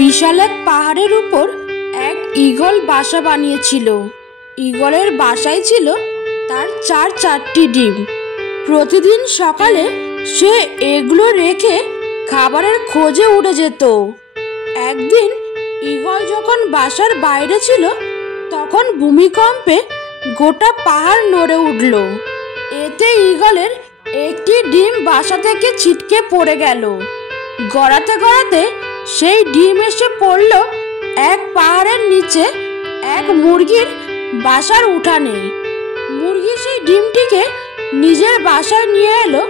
বিশাল এক পাহাড়ের উপর এক ঈগল বাসা বানিয়েছিল। ঈগলের বাসায় ছিল তার চারটি ডিম। প্রতিদিন সকালে সে এগুলো রেখে খাবারের খোঁজে উড়ে যেত। একদিন ঈগল যখন বাসার বাইরে ছিল তখন ভূমিকম্পে গোটা পাহাড় নড়ে উঠল। এতে ঈগলের একটি ডিম বাসা থেকে ছিটকে পড়ে গেল। গড়াতে গড়াতে সেই ডিম এসে পড়ল এক পাহাড়ের নিচে এক মুরগির বাসার উঠানে। মুরগি সেই ডিমটিকে নিজের বাসায় নিয়ে এলো,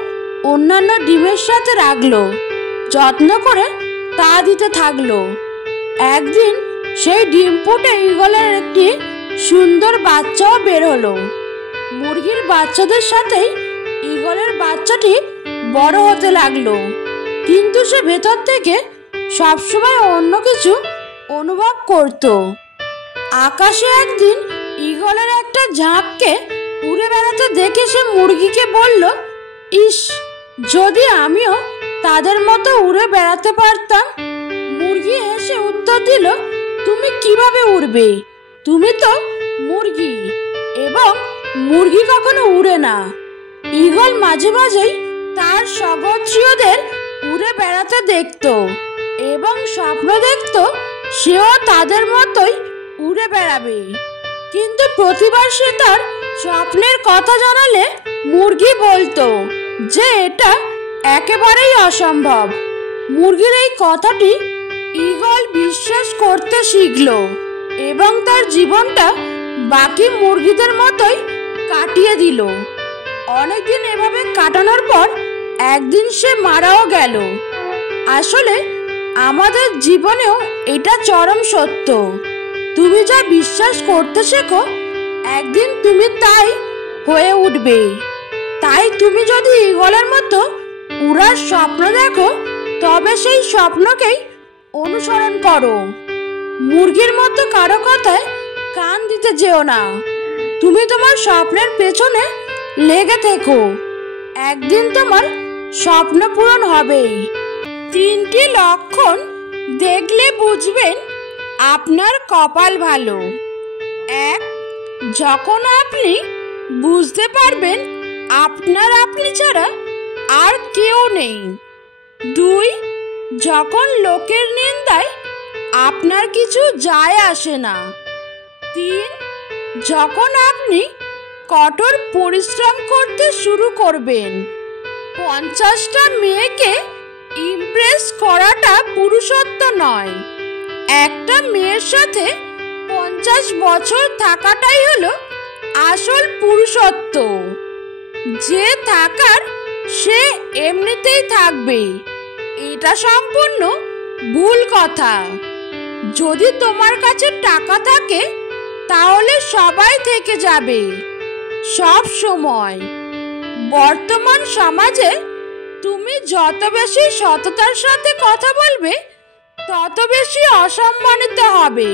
অন্যান্য ডিমের সাথে রাখলো, যত্ন করে তা দিতে থাকলো। একদিন সেই ডিম ফুটে ঈগলের একটি সুন্দর বাচ্চাও বের হলো। মুরগির বাচ্চাদের সাথেই ঈগলের বাচ্চাটি বড় হতে লাগলো, কিন্তু সে ভেতর থেকে সবসময় অন্য কিছু অনুভব করত। আকাশে একদিন ঈগলের একটা ঝাঁককে উড়ে বেড়াতে দেখে সে মুরগিকে বলল, ইস, যদি আমিও তাদের মতো উড়ে বেড়াতে পারতাম। মুরগি হেসে উত্তর দিল, তুমি কিভাবে উড়বে? তুমি তো মুরগি, এবং মুরগি কখনো উড়ে না। ঈগল মাঝে মাঝেই তার সগোত্রীয়দের উড়ে বেড়াতে দেখত এবং স্বপ্ন দেখত সেও তাদের মতোই উড়ে বেড়াবে। কিন্তু প্রতিবার সে তার স্বপ্নের কথা জানালে মুরগি বলতো যে এটা একেবারেই অসম্ভব। মুরগির এই কথাটি ঈগল বিশ্বাস করতে শিখল এবং তার জীবনটা বাকি মুরগিদের মতোই কাটিয়ে দিল। অনেকদিন এভাবে কাটানোর পর একদিন সে মারাও গেল। আসলে আমাদের জীবনেও এটা চরম সত্য। তুমি যা বিশ্বাস করতে শেখো একদিন তুমি তাই হয়ে উঠবে। তাই তুমি যদি ঈগলের মতো উড়ার স্বপ্ন দেখো তবে সেই স্বপ্নকেই অনুসরণ করো। মুরগির মতো কারো কথায় কান দিতে যেও না। তুমি তোমার স্বপ্নের পেছনে লেগে থেকো, একদিন তোমার স্বপ্ন পূরণ হবেই। 3টি লক্ষণ দেখলে বুঝবেন আপনার কপাল ভালো। 1. যখন আপনি বুঝতে পারবেন আপনি ছাড়া আর কেউ নেই। 2. যখন লোকের নিন্দায় আপনার কিছু যায় আসে না। 3. যখন আপনি কঠোর পরিশ্রম করতে শুরু করবেন। 50টা মেয়েকে ইমপ্রেস করাটা পুরুষত্ব নয়, একটা মেয়ের সাথে 50 বছর থাকাটাই হলো আসল পুরুষত্ব। যে থাকার সে এমনিতেই থাকবে, এটা সম্পূর্ণ ভুল কথা। যদি তোমার কাছে টাকা থাকে তাহলে সবাই থেকে যাবে সব সময়। বর্তমান সমাজে তুমি যত বেশি সততার সাথে কথা বলবে তত বেশি অসম্মানিত হবে।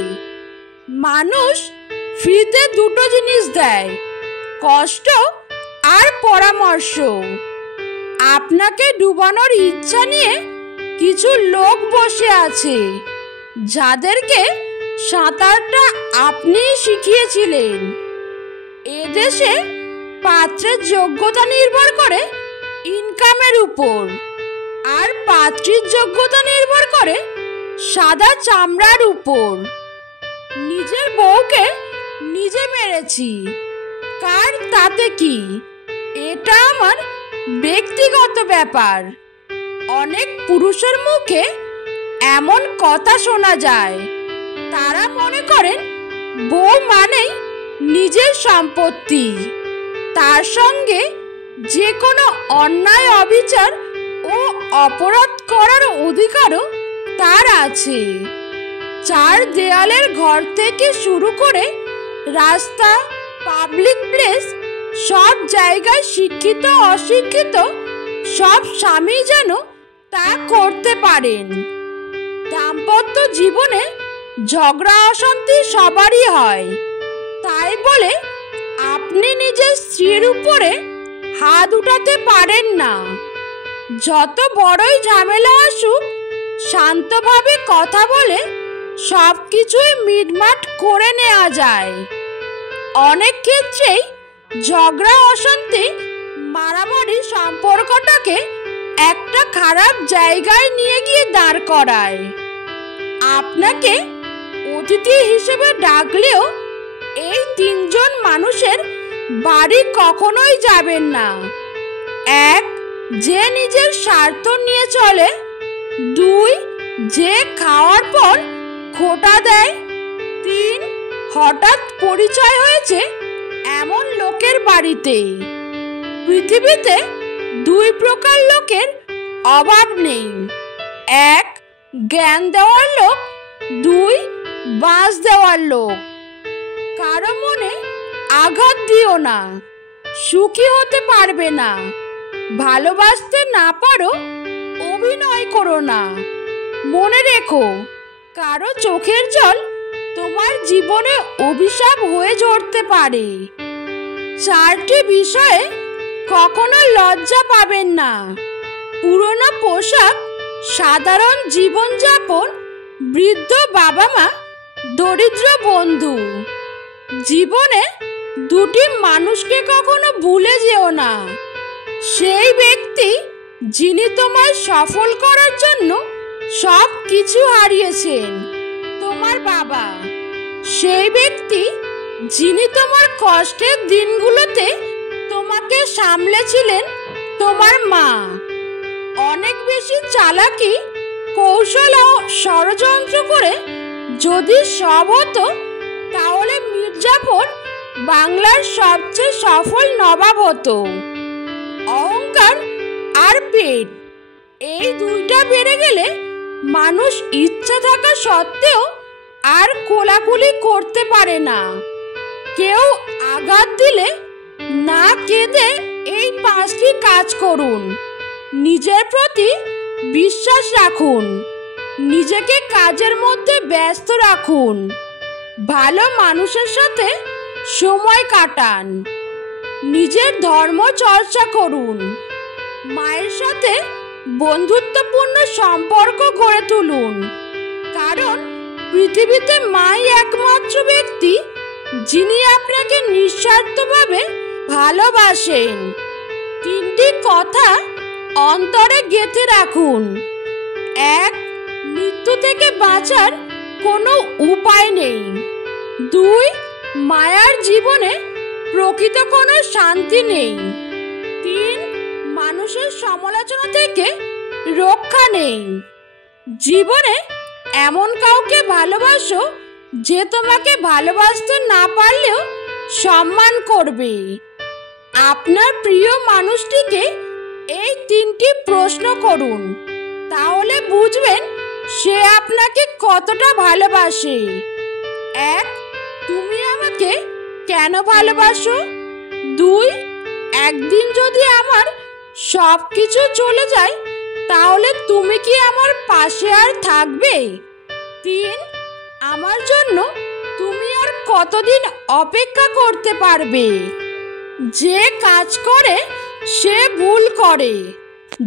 মানুষ ফ্রিতে 2টো জিনিস দেয়, কষ্ট আর পরামর্শ। আপনাকে ডুবানোর ইচ্ছা নিয়ে কিছু লোক বসে আছে যাদেরকে সাঁতারটা আপনি শিখিয়েছিলেন। এদেশে পাত্রের যোগ্যতা নির্ভর করে ইনকামের উপর, আর পাত্রীর যোগ্যতা নির্ভর করে সাদা চামড়ার উপর। নিজের বউকে নিজে মেরেছি, কার তাতে কি? এটা আমার ব্যক্তিগত ব্যাপার। অনেক পুরুষের মুখে এমন কথা শোনা যায়, তারা মনে করেন বউ মানেই নিজের সম্পত্তি, তার সঙ্গে যে কোনো অন্যায় অবিচার ও অপরাধ করার অধিকারও তার আছে। 4 দেয়ালের ঘর থেকে শুরু করে রাস্তা, পাবলিক প্লেস, সব জায়গায় শিক্ষিত অশিক্ষিত সব স্বামী যেন তা করতে পারেন। দাম্পত্য জীবনে ঝগড়া অশান্তি সবারই হয়, তাই বলে আপনি নিজের স্ত্রীর উপরে হাত উঠাতে পারেন না। যত বড়ই ঝামেলা আসুক শান্তভাবে কথা বলে সব কিছুই মিটমাট করে নেওয়া যায়। অনেক ক্ষেত্রেই ঝগড়া অশান্তি মারামারি সম্পর্কটাকে একটা খারাপ জায়গায় নিয়ে গিয়ে দাঁড় করায়। আপনাকে অতিথি হিসেবে ডাকলেও এই তিনজন মানুষের বাড়ি কখনোই যাবেন না। এক, যে নিজের স্বার্থ নিয়ে চলে। দুই, যে খাওয়ার পর খোঁটা দেয়। তিন, হঠাৎ পরিচয় হয়েছে এমন লোকের বাড়িতে। পৃথিবীতে দুই প্রকার লোকের অভাব নেই। এক, জ্ঞান দেওয়ার লোক। দুই, বাঁশ দেওয়ার লোক। কারো মনে আঘাত দিও না, সুখী হতে পারবে না। ভালোবাসতে না পারো, অভিনয় করো না। মনে রেখো, কারো চোখের জল তোমার জীবনে অভিশাপ হয়ে ঝরতে পারে। চারটি বিষয়ে কখনো লজ্জা পাবেন না। পুরনো পোশাক, সাধারণ জীবনযাপন, বৃদ্ধ বাবা মা, দরিদ্র বন্ধু। জীবনে দুটি মানুষকে কখনো ভুলে যেও না। সেই ব্যক্তি যিনি তোমায় সফল করার জন্য সব কিছু হারিয়েছেন, তোমার বাবা। সেই ব্যক্তি যিনি তোমার কষ্টের দিনগুলোতে তোমাকে সামলেছিলেন, তোমার মা। অনেক বেশি চালাকি, কৌশল ও ষড়যন্ত্র করে যদি সব হতো, তাহলে মির্জাফর বাংলার সবচেয়ে সফল নবাব হতো। অহংকার আর পেট, এই দুইটা বেড়ে গেলে মানুষ ইচ্ছা থাকা সত্ত্বেও আর কোলাকুলি করতে পারে না। কেউ আঘাত দিলে না কেঁদে এই 5টি কাজ করুন। নিজের প্রতি বিশ্বাস রাখুন। নিজেকে কাজের মধ্যে ব্যস্ত রাখুন। ভালো মানুষের সাথে সময় কাটান। নিজের ধর্ম চর্চা করুন। মায়ের সাথে বন্ধুত্বপূর্ণ সম্পর্ক গড়ে তুলুন, কারণ পৃথিবীতে মাই একমাত্র ব্যক্তি যিনি আপনাকে নিঃস্বার্থভাবে ভালোবাসেন। 3টি কথা অন্তরে গেঁথে রাখুন। 1, মৃত্যু থেকে বাঁচার কোনো উপায় নেই। 2, মায়ার জীবনে প্রকৃত কোনো শান্তি নেই। 3, মানুষের সমালোচনা থেকে রক্ষা নেই। জীবনে এমন কাউকে ভালোবাসো যে তোমাকে ভালোবাসতে না পারলেও সম্মান করবে। আপনার প্রিয় মানুষটিকে এই 3টি প্রশ্ন করুন, তাহলে বুঝবেন সে আপনাকে কতটা ভালোবাসে। 1, তুমি আমাকে কেন ভালোবাসো? 2, একদিন যদি আমার সব কিছু চলে যায়, তাহলে তুমি কি আমার পাশে আর থাকবে? 3, আমার জন্য তুমি আর কতদিন অপেক্ষা করতে পারবে? যে কাজ করে সে ভুল করে,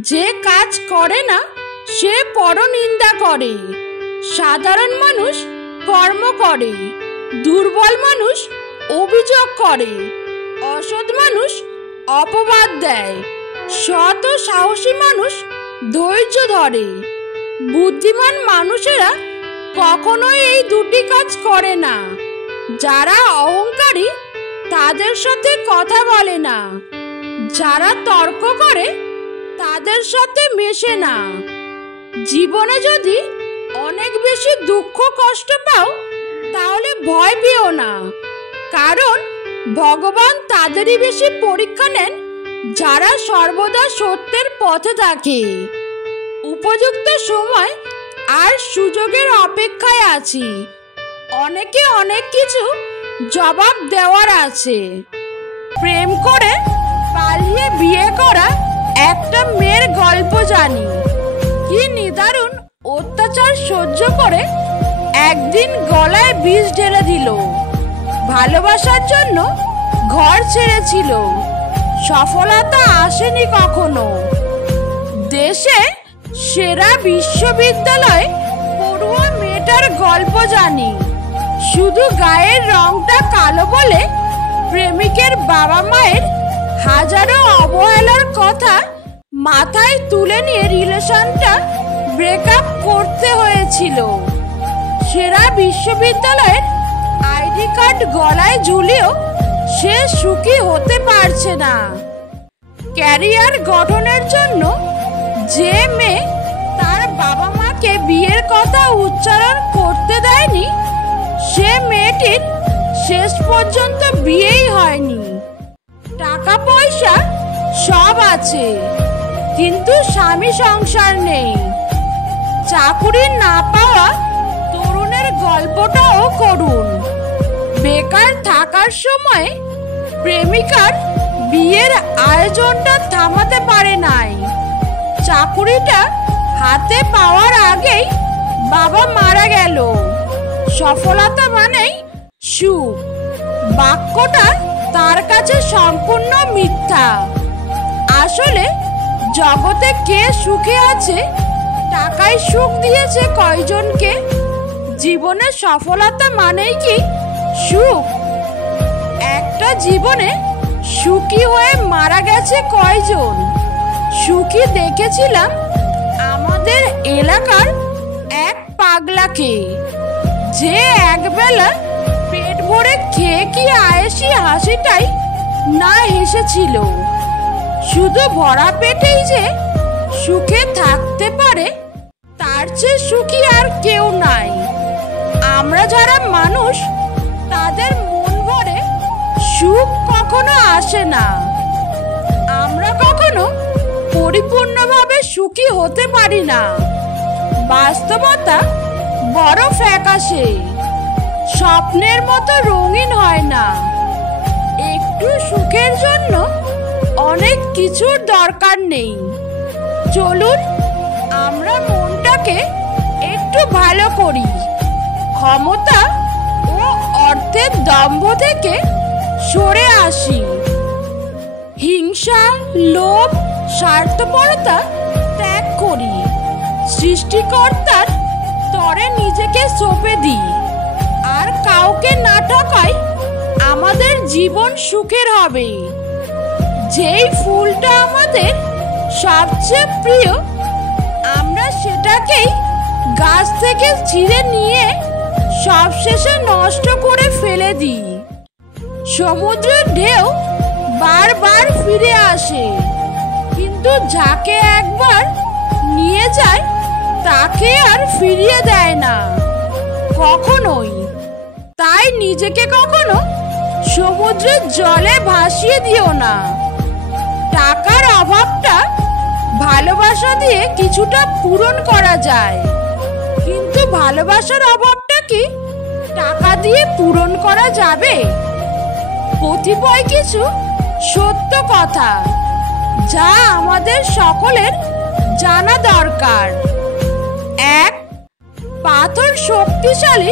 যে কাজ করে না সে পরনিন্দা করে। সাধারণ মানুষ কর্ম করে, দুর্বল মানুষ অভিযোগ করে, অসৎ মানুষ অপবাদ দেয়, সৎ ও সাহসী মানুষ ধৈর্য ধরে। বুদ্ধিমান মানুষেরা কখনোই এই 2টি কাজ করে না। যারা অহংকারী তাদের সাথে কথা বলে না, যারা তর্ক করে তাদের সাথে মেশে না। জীবনে যদি অনেক বেশি দুঃখ কষ্ট পাও, তাহলে ভয় পেও না, কারণ ভগবান তাদেরই বেশি পরীক্ষা নেন যারা সর্বদা সত্যের পথে থাকে। উপযুক্ত সময় আর সুযোগের অপেক্ষায় আছি। অনেকে অনেক কিছু জবাব দেওয়ার আছে। প্রেম করে পালিয়ে বিয়ে করা একটা মেয়ের গল্প জানি। কি নিদারুণ অত্যাচার সহ্য করে একদিন গলায় বিষ ঢেলে দিল। ভালোবাসার জন্য ঘর ছেড়েছিল, সফলতা আসেনি কখনো। দেশে সেরা বিশ্ববিদ্যালয়ে পড়ুয়া মেয়েটার গল্প জানি। শুধু গায়ের রংটা কালো বলে প্রেমিকের বাবা মায়ের হাজারো অবহেলার কথা মাথায় তুলে নিয়ে রিলেশনটা ব্রেকআপ করতে হয়েছিল। সেরা বিশ্ববিদ্যালয়ের আইডি কার্ড গলায় ঝুলিয়েও সে সুখী হতে পারছে না। ক্যারিয়ার গঠনের জন্য যে মেয়ে তার বাবা মাকে বিয়ের কথা উচ্চারণ করতে দেয়নি, সে মেয়েটির শেষ পর্যন্ত বিয়েই হয়নি। টাকা পয়সা সব আছে, কিন্তু স্বামী সংসার নেই। চাকুরি না পাওয়া তরুণের গল্পটাও করুন। বেকার থাকার সময় প্রেমিকার বিয়ের আয়োজনটা থামাতে পারে নাই। চাকুরিটা হাতে পাওয়ার আগেই বাবা মারা গেল। সফলতা মানেই সুখ, বাক্যটা তার কাছে সম্পূর্ণ মিথ্যা। আসলে জগতে কে সুখে আছে, টাকাই সুখ দিয়েছে কয়জনকে? জীবনে সফলতা মানেই কি সুখ? একটা জীবনে সুখী হয়ে মারা গেছে কয়জন? সুখী দেখেছিলাম আমাদের এলাকার এক পাগলাকে, যে একবেলা পেট ভরে খেয়ে কি আয়েসি হাসিটাই না হেসেছিল। শুধু ভরা পেটেই যে সুখে থাকতে পারে, তার চেয়ে সুখী আর কেউ নাই। আমরা যারা মানুষ, তাদের মন ভরে সুখ কখনো আসে না। আমরা কখনো পরিপূর্ণভাবে সুখী হতে পারি না। বাস্তবতা বড় ফ্যাকাশে, স্বপ্নের মতো রঙিন হয় না। একটু সুখের জন্য অনেক কিছুর দরকার নেই। চলুন আমরা মনটাকে একটু ভালো করি। ক্ষমতা ও অর্থের দম্ভ থেকে সরে আসি। হিংসা, লোভ, স্বার্থপরতা ত্যাগ করি। সৃষ্টিকর্তার তরে নিজেকে সঁপে দিই, আর কাউকে না ঠকাই। আমাদের জীবন সুখের হবে। যেই ফুলটা আমাদের সবচেয়ে প্রিয়, আমরা সেটাকেই গাছ থেকে ছিঁড়ে নিয়ে সবশেষে নষ্ট করে ফেলে দিই। সমুদ্রের ঢেউ বারবার ফিরে আসে, কিন্তু যাকে একবার নিয়ে যায় তাকে আর ফিরিয়ে দেয় না কখনোই। তাই নিজেকে কখনো সমুদ্রের জলে ভাসিয়ে দিও না। টাকার অভাবটা ভালোবাসা দিয়ে কিছুটা পূরণ করা যায়, কিন্তু ভালোবাসার অভাবটা কি টাকা দিয়ে পূরণ করা যাবে? কতিপয় কিছু সত্য কথা যা আমাদের সকলের জানা দরকার। 1. পাথর শক্তিশালী,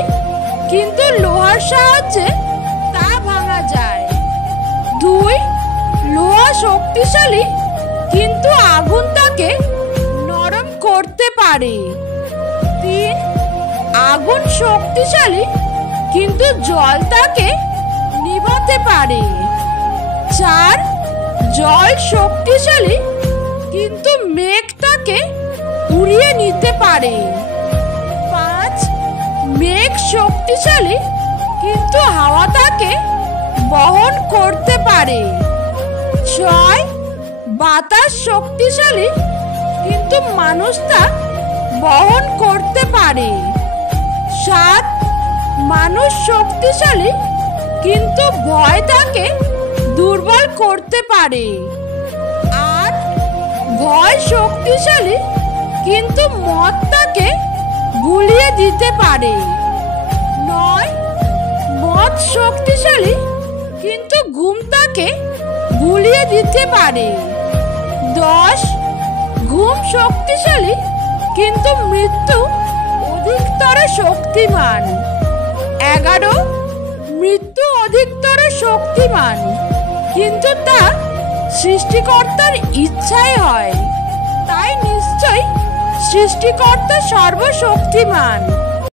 কিন্তু লোহার সাহায্যে তা ভাঙা যায়। 2. লোহা শক্তিশালী, কিন্তু আগুন তাকে নরম করতে পারে। 3. আগুন শক্তিশালী, কিন্তু জল তাকে নিভাতে পারে। 4. জল শক্তিশালী, কিন্তু মেঘ তাকে উড়িয়ে নিতে পারে। 5. মেঘ শক্তিশালী, কিন্তু হাওয়া তাকে বহন করতে পারে। 6. বাতাস শক্তিশালী, কিন্তু মানুষ তা বহন করতে পারে। 7. মানুষ শক্তিশালী, কিন্তু ভয় তাকে দুর্বল করতে পারে। 8. ভয় শক্তিশালী, কিন্তু মদ তাকে ভুলিয়ে দিতে পারে। 9. মদ শক্তিশালী, কিন্তু ঘুম তাকে ভুলিয়ে দিতে পারে। 10. ঘুম শক্তিশালী, কিন্তু মৃত্যু অধিকতর শক্তিমান। 11. মৃত্যু অধিকতর শক্তিমান, কিন্তু তা সৃষ্টিকর্তার ইচ্ছাই হয়। তাই নিশ্চয় সৃষ্টিকর্তা সর্বশক্তিমান।